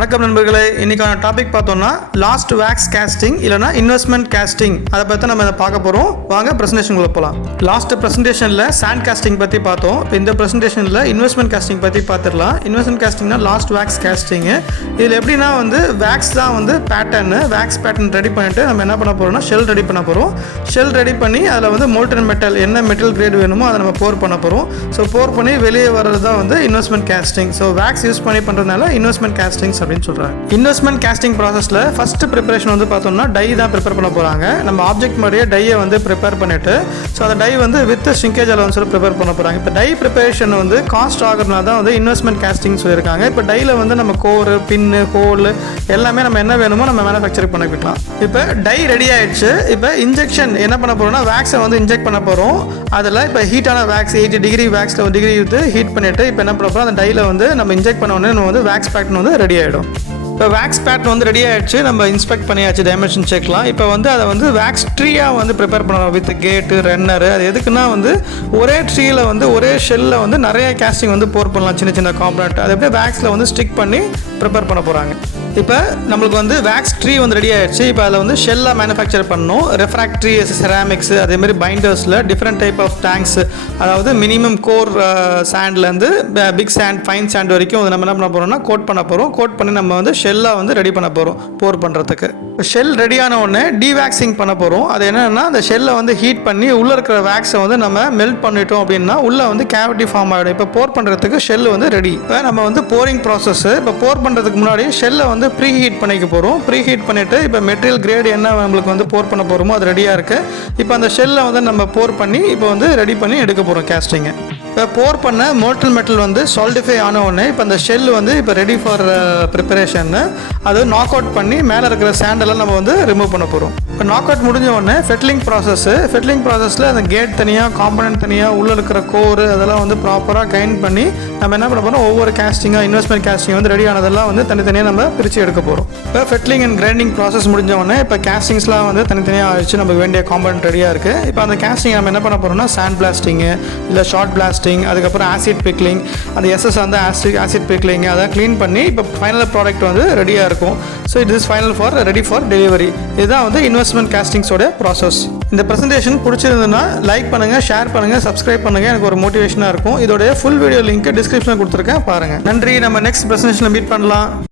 வணக்கம் நண்பர்களே, இன்னைக்கான டாபிக் பார்த்தோம்னா லாஸ்ட் வேக்ஸ் காஸ்டிங் இல்லைனா இன்வெஸ்ட்மெண்ட் காஸ்டிங். அதை பற்றி நம்ம இதை பார்க்க போகிறோம். வாங்க ப்ரெசன்டேஷனுக்குள்ள போகலாம். லாஸ்ட் ப்ரெசன்டேஷனில் சாண்ட் காஸ்டிங் பற்றி பார்த்தோம். இப்போ இந்த ப்ரெசன்டேஷனில் இன்வெஸ்ட்மெண்ட் காஸ்டிங் பற்றி பார்த்துடலாம். இன்வெஸ்ட்மெண்ட் காஸ்டிங்னா லாஸ்ட் வேக்ஸ் காஸ்டிங்கு. இதில் எப்படின்னா வேக்ஸ் தான் வேக்ஸ் பேட்டர்ன் ரெடி பண்ணிட்டு நம்ம என்ன பண்ண போகிறோம்னா ஷெல் ரெடி பண்ண போகிறோம். ஷெல் ரெடி பண்ணி அதில் மோல்டன் மெட்டல் என்ன மெட்டல் கிரேட் வேணுமோ அதை நம்ம போர் பண்ண போகிறோம். ஸோ போர் பண்ணி வெளியே வர்றது தான் investment casting. So wax use பண்ணி பண்ணுறதுனால இன்வெஸ்ட்மெண்ட் காஸ்டிங் அப்படின்னு சொல்றாங்க. இன்வெஸ்ட்மெண்ட் காஸ்டிங் ப்ராசஸ்ல ஃபர்ஸ்ட் ப்ரிப்பரேஷன் பார்த்தோம்னா டை தான் ப்ரிப்பேர் பண்ண போறாங்க. நம்ம ஆப்ஜெக்ட் மாதிரியே டையை ப்ரிப்பேர் பண்ணிட்டு ஸோ அந்த die with shrinkage allowance prepare பண்ண போறாங்க. இப்போ டை ப்ரிப்பரேஷன் காஸ்ட் ஆகிறதுனால தான் இன்வெஸ்ட்மெண்ட் காஸ்டிங் சொல்லியிருக்காங்க. இப்போ டைல நம்ம கோர் பின்னு ஹோல் எல்லாமே நம்ம என்ன வேணுமோ நம்ம மேனுஃபேக்சர் பண்ணிக்கலாம். இப்போ டை ரெடி ஆயிடுச்சு. இப்போ இன்ஜெக்ஷன் என்ன பண்ண போறோம்னா வேக்ஸை இன்ஜெக்ட் பண்ண போறோம். அதில் இப்போ ஹீட்டான வேக்ஸ் 80 டிகிரி வேக்ஸில் டிகிரி ஹீட் பண்ணிட்டு இப்போ என்ன பண்ண போறோம், அந்த டைல நம்ம இன்ஜெக்ட் பண்ண உடனே நம்ம வேக்ஸ் பேட்டர்ன் ரெடி ஆகிடும். இப்போ வேக்ஸ் பேட்டர்ன் ரெடி ஆகிடுச்சு. நம்ம இன்ஸ்பெக்ட் பண்ணியாச்சு, டைமென்ஷன் செக்லாம். இப்போ அதை வேக்ஸ் ட்ரீயாக ப்ரிப்பேர் பண்ணணும் வித் கேட்டு ரன்னரு. அது எதுக்குன்னா ஒரே ட்ரீயில் ஒரே ஷெல்லில் நிறைய கேஸ்டிங் போர் பண்ணலாம், சின்ன சின்ன காம்பனண்ட். அது எப்படியே வேக்ஸில் ஸ்டிக் பண்ணி ப்ரிப்பேர் பண்ண போகிறாங்க. இப்போ நம்மளுக்கு வேக்ஸ் ட்ரீ ரெடி ஆகிடுச்சு. இப்போ அதில் ஷெல்லாக மேனுஃபேக்சர் பண்ணணும். ரெஃப்ராக்ட்ரி செராமிக்ஸ் அதேமாதிரி பைண்டர்ஸில் டிஃப்ரெண்ட் டைப் ஆஃப் டேங்க்ஸ், அதாவது மினிமம் கோர் சாண்ட்லேருந்து பிக் சாண்ட் ஃபைன் சாண்ட் வரைக்கும் நம்ம என்ன பண்ண போகிறோம்னா கோட் பண்ண போகிறோம். கோட் பண்ணி நம்ம ஷெல்லாக ரெடி பண்ண போகிறோம் போர் பண்ணுறதுக்கு. ஷெல் ரெடியான உடனே டிவேக்சிங் பண்ண போகிறோம். அது என்னென்னா அந்த ஷெல்லை ஹீட் பண்ணி உள்ளே இருக்கிற வேக்ஸை நம்ம மெல்ட் பண்ணிட்டோம் அப்படின்னா உள்ளே கேவிட்டி ஃபார்ம் ஆகிடும். இப்போ போர் பண்ணுறதுக்கு ஷெல் ரெடி. இப்போ நம்ம போரிங் ப்ராசஸ். இப்போ போர் பண்ணுறதுக்கு முன்னாடி ஷெல்லை ப்ரீ ஹீட் பண்ணிக்க போகிறோம். ப்ரீ ஹீட் பண்ணிவிட்டு இப்போ மெட்டீரியல் கிரேட் என்ன நம்மளுக்கு போர் பண்ண போகிறோமோ அது ரெடியாக இருக்குது. இப்போ அந்த ஷெல்லை நம்ம போர் பண்ணி இப்போ ரெடி பண்ணி எடுக்க போகிறோம் கேஸ்டிங்கை. இப்போ போர் பண்ண மோல்டன் மெட்டல் சால்டிஃபை ஆன உடனே இப்போ அந்த ஷெல் இப்போ ரெடி ஃபார் ப்ரிப்பரேஷன். அது நாக் அவுட் பண்ணி மேலே இருக்கிற சாண்டெல்லாம் நம்ம ரிமூவ் பண்ண போகிறோம். இப்போ நாக் அவுட் முடிஞ்ச உடனே ஃபெட்லிங் ப்ராசஸ். ஃபெட்லிங் ப்ராசஸில் அந்த கேட் தனியாக, காம்பனன்ட் தனியாக, உள்ளே இருக்கிற கோர் அதெல்லாம் ப்ராப்பராக கைண்ட் பண்ணி நம்ம என்ன பண்ண போகிறோம், ஒவ்வொரு கேஸ்டிங்காக இன்வெஸ்ட்மெண்ட் கேஸ்டிங் ரெடி ஆனதெல்லாம் தனித்தனியாக நம்ம பிரித்து எடுக்க போகிறோம். இப்போ ஃபெட்லிங் அண்ட் கிரைண்டிங் ப்ராசஸ் முடிஞ்ச உடனே இப்போ கேஸ்டிங்ஸ்லாம் தனித்தனியாக ஆயிடுச்சு. நமக்கு வேண்டிய காம்பனன்ட் ரெடியாக இருக்குது. இப்போ அந்த கேஸ்டிங் நம்ம என்ன பண்ண போகிறோம்னா சாண்ட் பிளாஸ்டிங்கு இல்லை ஷார்ட் பிளாஸ்டிங், அதுக்கப்புறம் ஆசிட் பிக்லிங், அந்த எஸ்எஸ் ஆசிட் பிக்லிங் அதை க்ளீன் பண்ணி இப்போ ஃபைனல் ப்ராடக்ட் ரெடியாக இருக்கும். So it is final for ready for delivery. இதுதான் இன்வெஸ்ட்மெண்ட் காஸ்டிங்ஸோட ப்ராசஸ். இந்த ப்ரெசன்டேஷன் பிடிச்சிருந்ததுன்னா லைக் பண்ணுங்கள், ஷேர் பண்ணுங்கள், சப்ஸ்கிரைப் பண்ணுங்கள். எனக்கு ஒரு மோட்டிவேஷனாக இருக்கும். இதோடைய ஃபுல் வீடியோ லிங்க் டிஸ்கிரிப்ஷனில் கொடுத்துருக்கேன், பாருங்கள். நன்றி. நம்ம நெக்ஸ்ட் ப்ரெசன்டேஷனில் மீட் பண்ணலாம்.